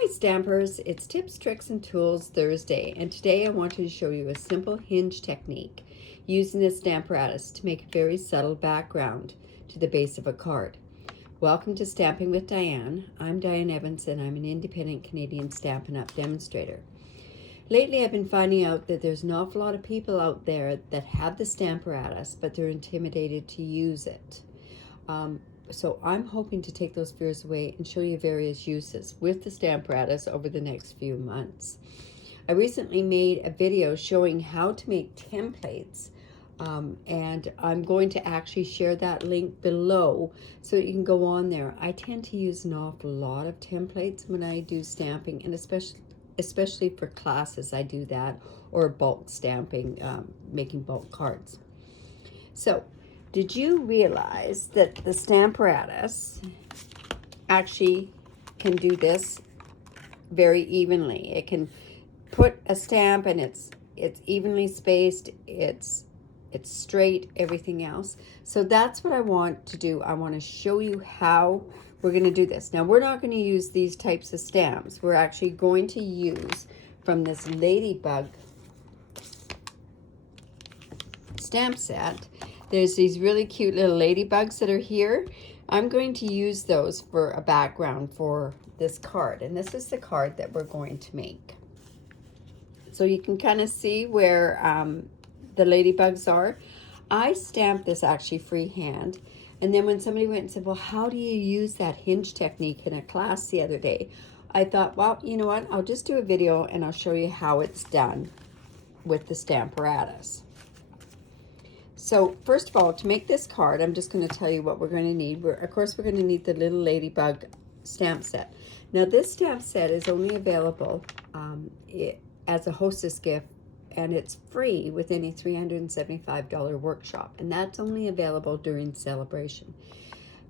Hi Stampers, it's Tips, Tricks, and Tools Thursday, and today I wanted to show you a simple hinge technique using the Stamparatus to make a very subtle background to the base of a card. Welcome to Stamping with Diane. I'm Diane Evans and I'm an independent Canadian Stampin' Up Demonstrator. Lately I've been finding out that there's an awful lot of people out there that have the Stamparatus, but they're intimidated to use it. So I'm hoping to take those fears away and show you various uses with the Stamparatus over the next few months. I recently made a video showing how to make templates, and I'm going to actually share that link below so that you can go on there. I tend to use an awful lot of templates when I do stamping, and especially for classes I do that, or bulk stamping, making bulk cards. So did you realize that the Stamparatus actually can do this very evenly? It can put a stamp and it's evenly spaced, it's straight, everything else. So that's what I want to do. I want to show you how we're going to do this. Now we're not going to use these types of stamps. We're actually going to use from this Ladybug stamp set. There's these really cute little ladybugs that are here. I'm going to use those for a background for this card. And this is the card that we're going to make. So you can kind of see where the ladybugs are. I stamped this actually freehand. And then when somebody went and said, well, how do you use that hinge technique in a class the other day? I thought, well, you know what? I'll just do a video and I'll show you how it's done with the Stamparatus. So first of all, to make this card, I'm just going to tell you what we're going to need. Of course, we're going to need the Little Ladybug stamp set. Now, this stamp set is only available as a hostess gift, and it's free with any $375 workshop, and that's only available during celebration.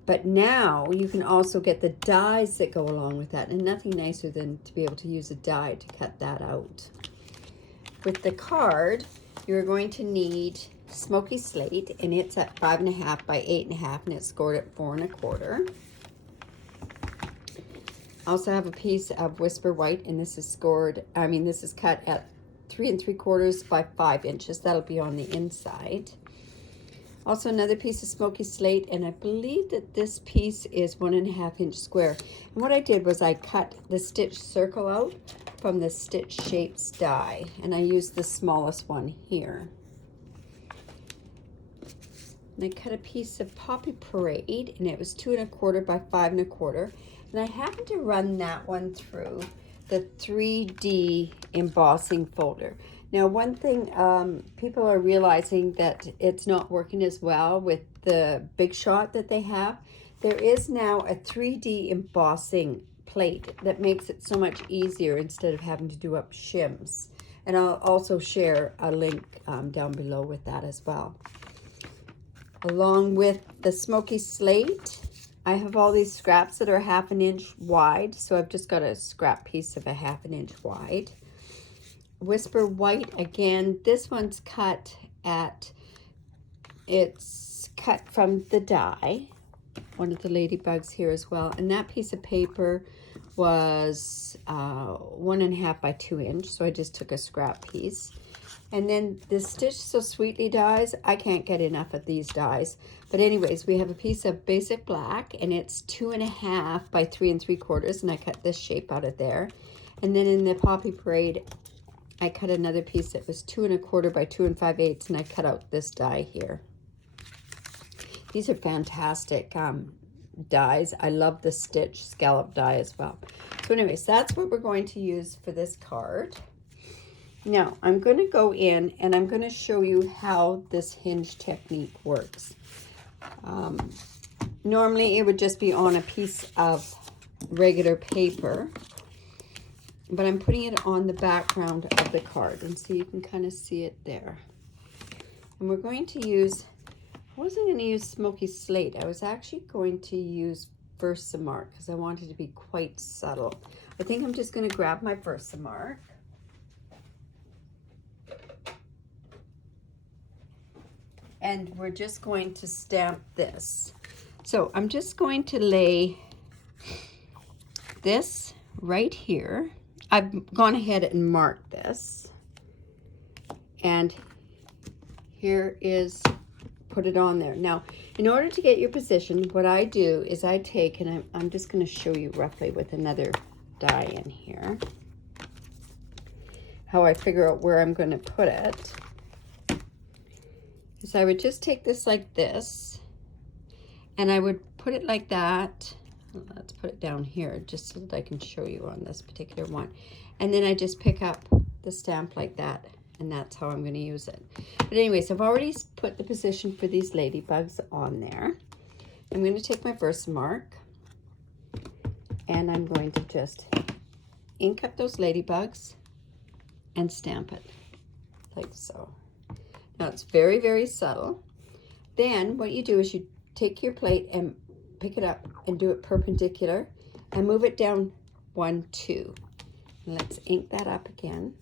But now you can also get the dies that go along with that, and nothing nicer than to be able to use a die to cut that out. With the card, you're going to need Smokey Slate, and it's at 5.5 by 8.5, and it's scored at 4 1/4. I also have a piece of Whisper White, and this is cut at 3 3/4 by 5 inches. That'll be on the inside. Also another piece of Smokey Slate, and I believe that this piece is 1.5 inch square. And what I did was I cut the stitch circle out from the Stitch Shapes die, and I used the smallest one here. And I cut a piece of Poppy Parade, and it was 2 1/4 by 5 1/4. And I happened to run that one through the 3D embossing folder. Now, one thing, people are realizing that it's not working as well with the Big Shot that they have. There is now a 3D embossing plate that makes it so much easier instead of having to do up shims. And I'll also share a link down below with that as well. Along with the Smokey Slate, I have all these scraps that are 1/2 inch wide, so I've just got a scrap piece of 1/2 inch wide. Whisper White, again, this one's it's cut from the die, one of the ladybugs here as well, and that piece of paper was 1.5 by 2 inch, so I just took a scrap piece. And then the Stitch So Sweetly dies, I can't get enough of these dies. But anyways, we have a piece of Basic Black, and it's 2.5 by 3 3/4, and I cut this shape out of there. And then in the Poppy Parade, I cut another piece that was 2 1/4 by 2 5/8, and I cut out this die here. These are fantastic dies. I love the Stitch scallop die as well. So anyways, that's what we're going to use for this card. Now, I'm going to go in and I'm going to show you how this hinge technique works. Normally, it would just be on a piece of regular paper, but I'm putting it on the background of the card, and so you can kind of see it there. And we're going to use, I wasn't going to use Smokey Slate. I was actually going to use Versamark because I wanted to be quite subtle. I think I'm just going to grab my Versamark. And we're just going to stamp this. So I'm just going to lay this right here, I've gone ahead and marked this. And here is, put it on there. Now, in order to get your position, what I do is I take, and I'm just going to show you roughly with another die in here, how I figure out where I'm going to put it. Is I would just take this like this, and I would put it like that. Let's put it down here just so that I can show you on this particular one. And then I just pick up the stamp like that, and that's how I'm going to use it. But anyways, I've already put the position for these ladybugs on there. I'm going to take my Versamark, and I'm going to just ink up those ladybugs and stamp it like so. Now it's very, very subtle. Then what you do is you take your plate and pick it up and do it perpendicular and move it down 1, 2. And let's ink that up again.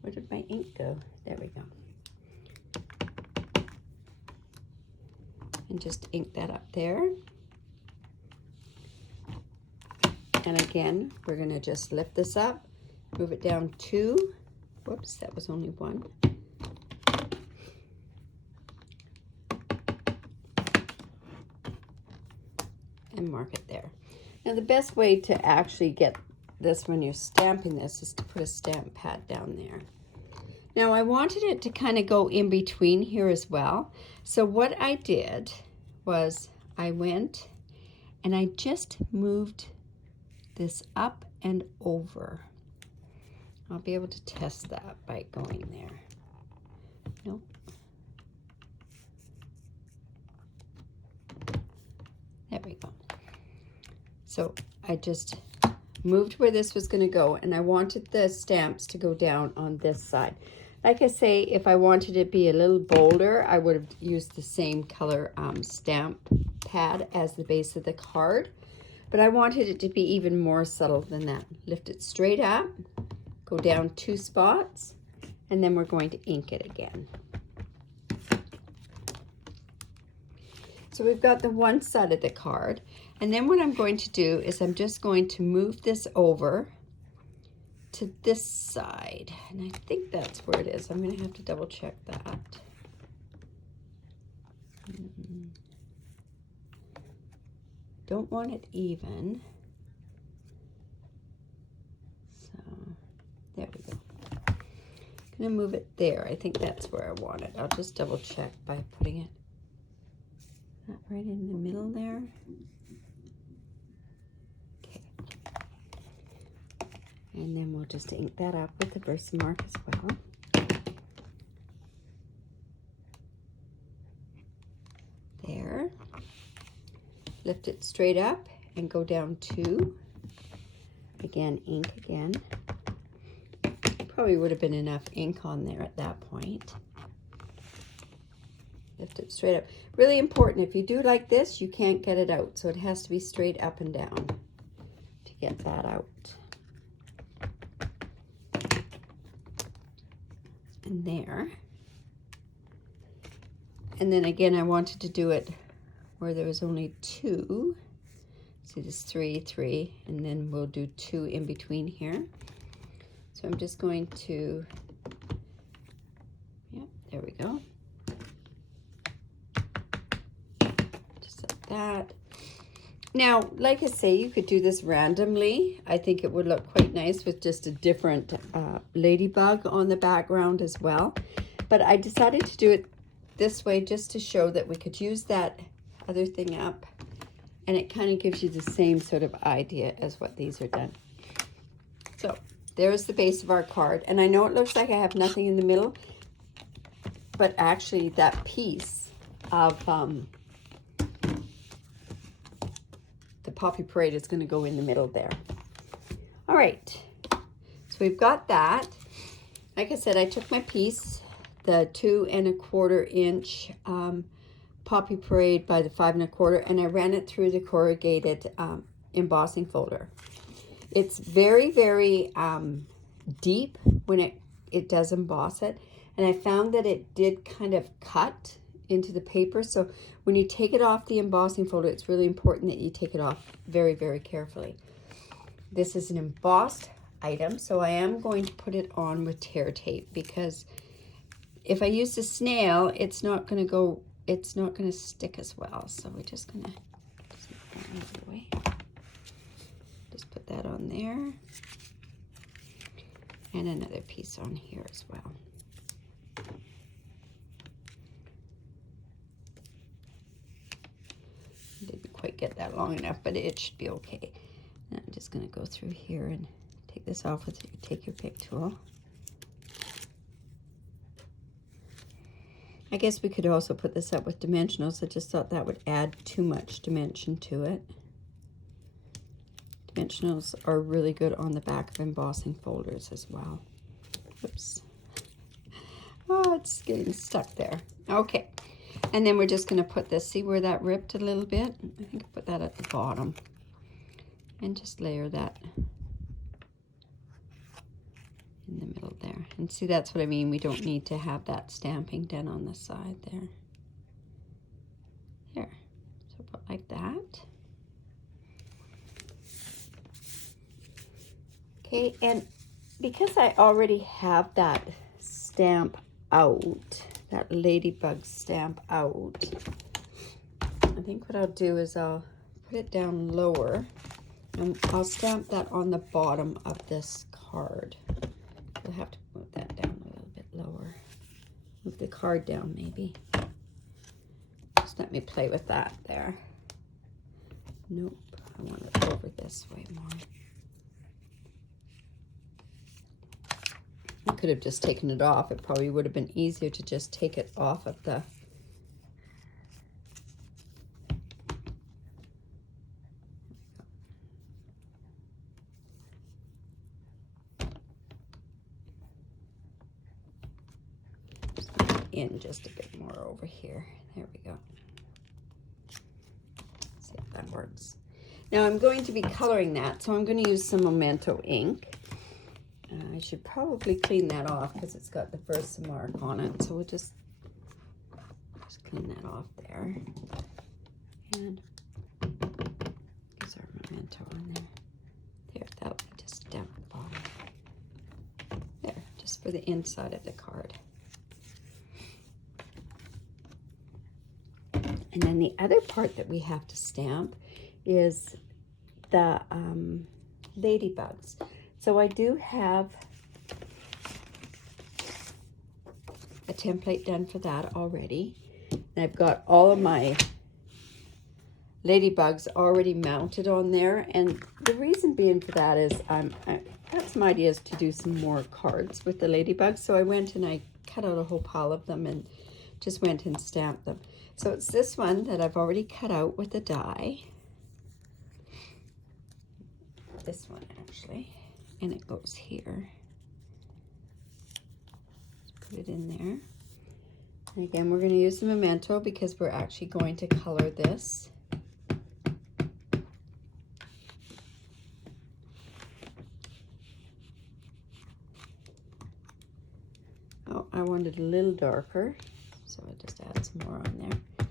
Where did my ink go? There we go. And just ink that up there. And again, we're going to just lift this up, move it down 2. Whoops, that was only 1. And mark it there. Now the best way to actually get this when you're stamping this is to put a stamp pad down there. Now I wanted it to kind of go in between here as well. So what I did was I went and I just moved this up and over. I'll be able to test that by going there. Nope. There we go. So I just moved where this was going to go, and I wanted the stamps to go down on this side. Like I say, if I wanted it to be a little bolder, I would have used the same color stamp pad as the base of the card. But I wanted it to be even more subtle than that. Lift it straight up, go down 2 spots, and then we're going to ink it again. So we've got the one side of the card. And then what I'm going to do is I'm just going to move this over to this side. And I think that's where it is. I'm going to have to double check that. Don't want it even. So there we go. I'm going to move it there. I think that's where I want it. I'll just double check by putting it right in the middle there. Okay. And then we'll just ink that up with the Versamark as well. There. Lift it straight up and go down 2. Again, ink again. Probably would have been enough ink on there at that point. Lift it straight up. Really important, if you do like this, you can't get it out. So it has to be straight up and down to get that out. And there. And then again, I wanted to do it where there was only 2. See, there's 3, 3, and then we'll do 2 in between here. So I'm just going to, yeah, there we go. That. Now, like I say, you could do this randomly. I think it would look quite nice with just a different ladybug on the background as well. But I decided to do it this way just to show that we could use that other thing up, and it kind of gives you the same sort of idea as what these are done. So there's the base of our card, and I know it looks like I have nothing in the middle, but actually that piece of the Poppy Parade is going to go in the middle there. All right, so we've got that. Like I said, I took my piece, the 2 1/4 inch Poppy Parade by the 5 1/4, and I ran it through the corrugated embossing folder. It's very, very deep when it does emboss it, and I found that it did kind of cut into the paper. So when you take it off the embossing folder, it's really important that you take it off very, very carefully. this is an embossed item, so I am going to put it on with tear tape, because if I use the snail, it's not going to stick as well. So we're just going to just put that on there, and another piece on here as well. Didn't quite get that long enough, but it should be okay. And I'm just going to go through here and take this off with take your pick tool. I guess we could also put this up with dimensionals. I just thought that would add too much dimension to it. Dimensionals are really good on the back of embossing folders as well. Oops. Oh, it's getting stuck there. Okay. And then we're just going to put this, see where that ripped a little bit? I think I put that at the bottom. And just layer that in the middle there. And see, that's what I mean. We don't need to have that stamping done on the side there. There. So put like that. Okay, and because I already have that stamp out, that ladybug stamp out, I think what I'll do is I'll put it down lower, and I'll stamp that on the bottom of this card. We'll have to move that down a little bit lower. Move the card down maybe. Just let me play with that there. Nope, I want it over this way more. I could have just taken it off. It probably would have been easier to just take it off of the in just a bit more over here. There we go. See if that works. Now I'm going to be coloring that, so I'm going to use some Memento ink. I should probably clean that off because it's got the Versa mark on it. So we'll just clean that off there. And there's our Memento on there. There, that'll be just down the bottom. There, just for the inside of the card. And then the other part that we have to stamp is the ladybugs. So I do have a template done for that already. And I've got all of my ladybugs already mounted on there. And the reason being for that is I got some ideas to do some more cards with the ladybugs. So I went and I cut out a whole pile of them and just went and stamped them. So it's this one that I've already cut out with a die. This one actually. And it goes here. Just put it in there. And again, we're going to use the Memento because we're actually going to color this. Oh, I wanted a little darker, so I'll just add some more on there.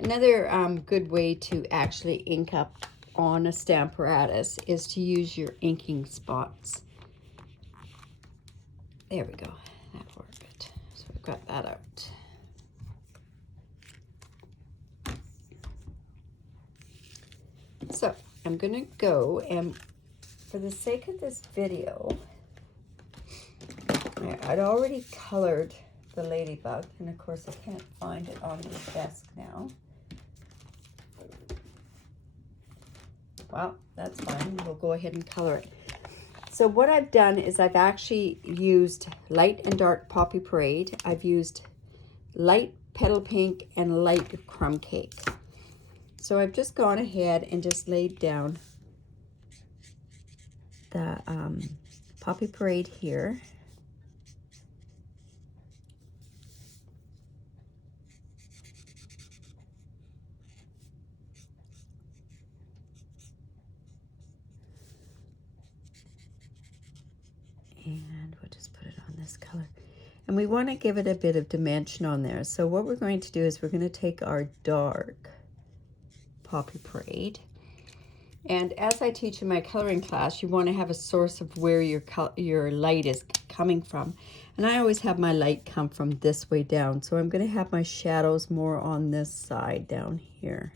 Another good way to actually ink up on a Stamparatus is to use your inking spots. There we go. That'll work good. So we've got that out. So I'm going to go, and for the sake of this video, I'd already colored the ladybug, and of course I can't find it on this desk now. Well, that's fine. We'll go ahead and color it. So what I've done is I've actually used light and dark Poppy Parade. I've used light Petal Pink and light Crumb Cake. So I've just gone ahead and just laid down the Poppy Parade here. And we'll just put it on this color. And we want to give it a bit of dimension on there. So what we're going to do is we're going to take our dark Poppy Parade And as I teach in my coloring class, you want to have a source of where your light is coming from. And I always have my light come from this way down. So I'm going to have my shadows more on this side down here.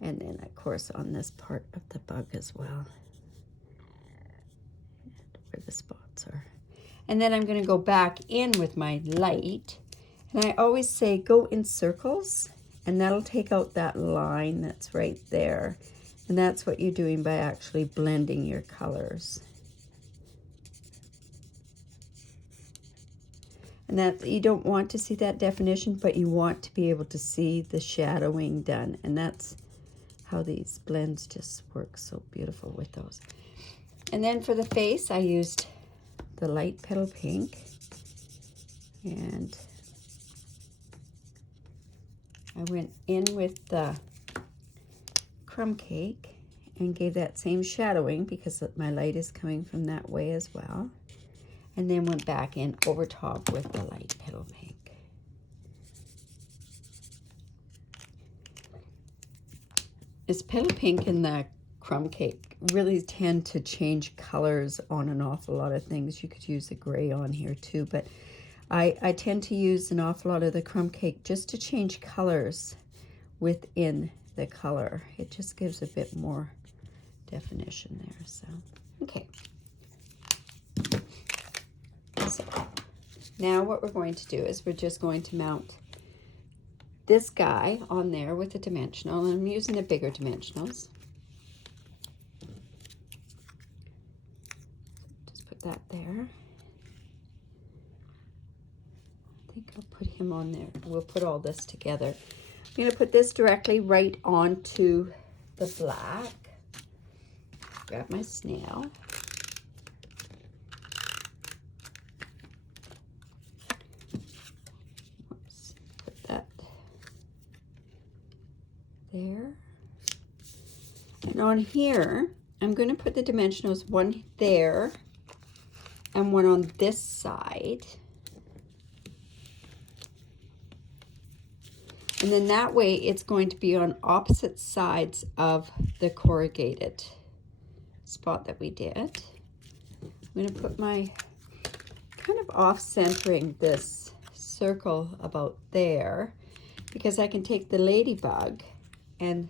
And then, of course, on this part of the bug as well, where the spots are. And then I'm going to go back in with my light. And I always say go in circles, and that'll take out that line that's right there. And that's what you're doing by actually blending your colors. And that you don't want to see that definition, but you want to be able to see the shadowing done. And that's how these blends just work so beautiful with those. And then for the face, I used the light petal pink. And I went in with the crumb cake and gave that same shadowing because my light is coming from that way as well. And then went back in over top with the light petal pink. This petal pink and the crumb cake really tend to change colors on an awful lot of things. You could use a gray on here too, but I tend to use an awful lot of the crumb cake just to change colors within the color. It just gives a bit more definition there. So, okay. So, now what we're going to do is we're just going to mount this guy on there with a dimensional, and I'm using the bigger dimensionals. Just put that there. I think I'll put him on there. We'll put all this together. I'm going to put this directly right onto the black. Grab my snail. Oops, put that there. And on here, I'm going to put the dimensionals, one there and one on this side. And then that way it's going to be on opposite sides of the corrugated spot that we did. I'm going to put my kind of off-centering this circle about there because I can take the ladybug and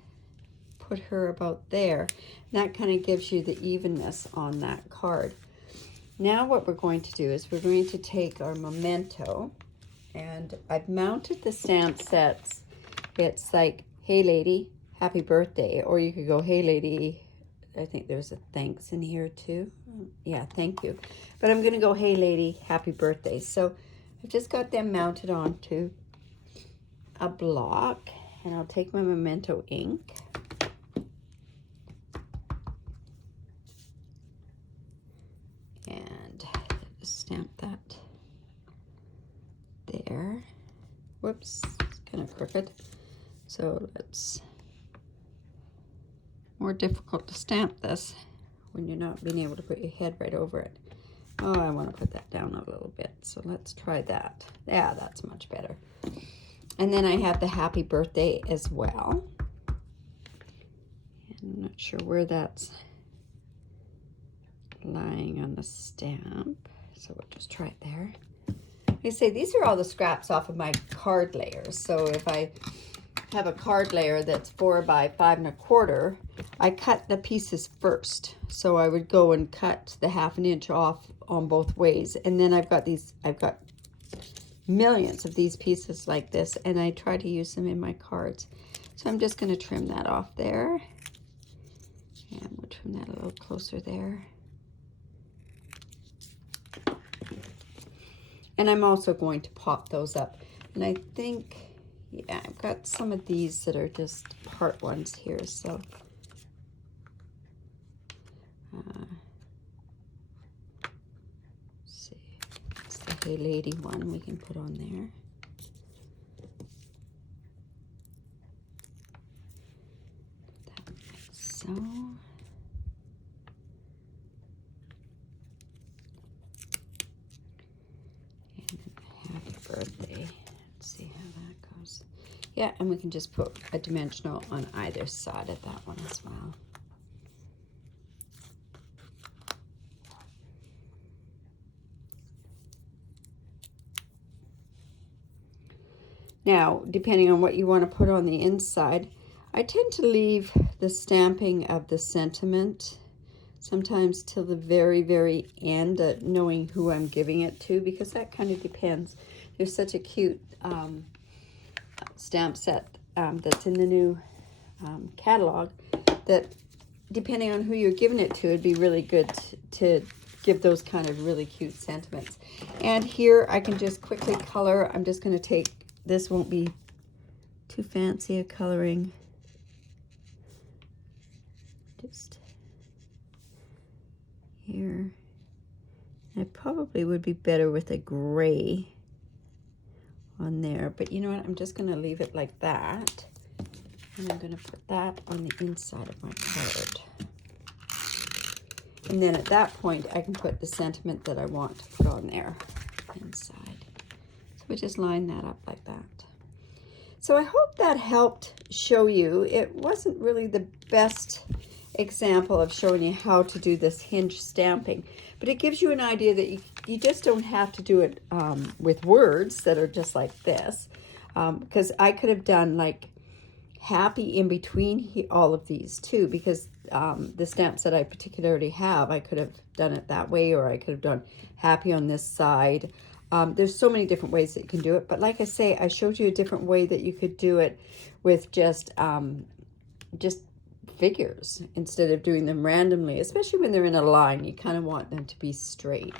put her about there. And that kind of gives you the evenness on that card. Now what we're going to do is we're going to take our memento, and I've mounted the stamp sets. It's like, hey lady, happy birthday. Or you could go, hey lady, I think there's a thanks in here too. Yeah, thank you. But I'm gonna go, hey lady, happy birthday. So I've just got them mounted onto a block, and I'll take my memento ink. And just stamp that there. Whoops, it's kind of crooked. So it's more difficult to stamp this when you're not being able to put your head right over it. Oh, I want to put that down a little bit. So let's try that. Yeah, that's much better. And then I have the happy birthday as well. And I'm not sure where that's lying on the stamp. So we'll just try it there. Like I say, these are all the scraps off of my card layers. So if I have a card layer that's 4 by 5 1/4, I cut the pieces first. So I would go and cut the 1/2 inch off on both ways. And then I've got millions of these pieces like this, and I try to use them in my cards. So I'm just going to trim that off there. And we'll trim that a little closer there. And I'm also going to pop those up. And I think, yeah, I've got some of these that are just part ones here. So let's see, it's the Hey Lady one we can put on there. That like so. And then the happy birthday. Let's see how that goes. Yeah, and we can just put a dimensional on either side of that one as well. Now, depending on what you want to put on the inside, I tend to leave the stamping of the sentiment sometimes till the very, very end, knowing who I'm giving it to, because that kind of depends. There's such a cute stamp set that's in the new catalog that depending on who you're giving it to, it'd be really good to give those kind of really cute sentiments. And here I can just quickly color. I'm just going to take, this won't be too fancy a coloring. Just here. It probably would be better with a gray on there, but you know what? I'm just going to leave it like that. And I'm going to put that on the inside of my card. And then at that point, I can put the sentiment that I want to put on there inside. So we just line that up like that. So I hope that helped show you. It wasn't really the best example of showing you how to do this hinge stamping, but it gives you an idea that you just don't have to do it with words that are just like this. Because I could have done like happy in between all of these too, because the stamps that I particularly have, I could have done it that way, or I could have done happy on this side. There's so many different ways that you can do it, but like I say, I showed you a different way that you could do it with just figures instead of doing them randomly, especially when they're in a line. You kind of want them to be straight.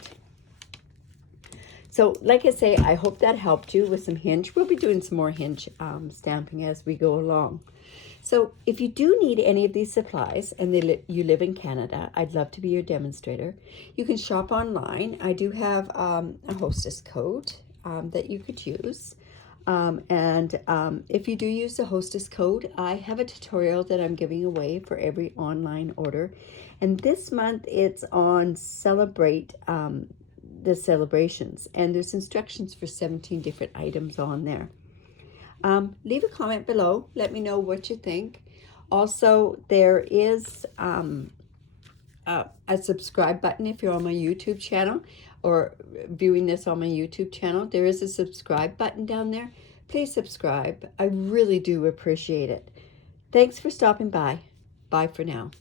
So like I say, I hope that helped you with some hinge. We'll be doing some more hinge stamping as we go along. So if you do need any of these supplies and you live in Canada, I'd love to be your demonstrator. You can shop online. I do have a hostess code that you could use. If you do use the hostess code, I have a tutorial that I'm giving away for every online order. And this month it's on Celebrate the celebrations, and there's instructions for 17 different items on there. Leave a comment below. Let me know what you think. Also, there is a subscribe button if you're on my YouTube channel or viewing this on my YouTube channel. There is a subscribe button down there. Please subscribe. I really do appreciate it. Thanks for stopping by. Bye for now.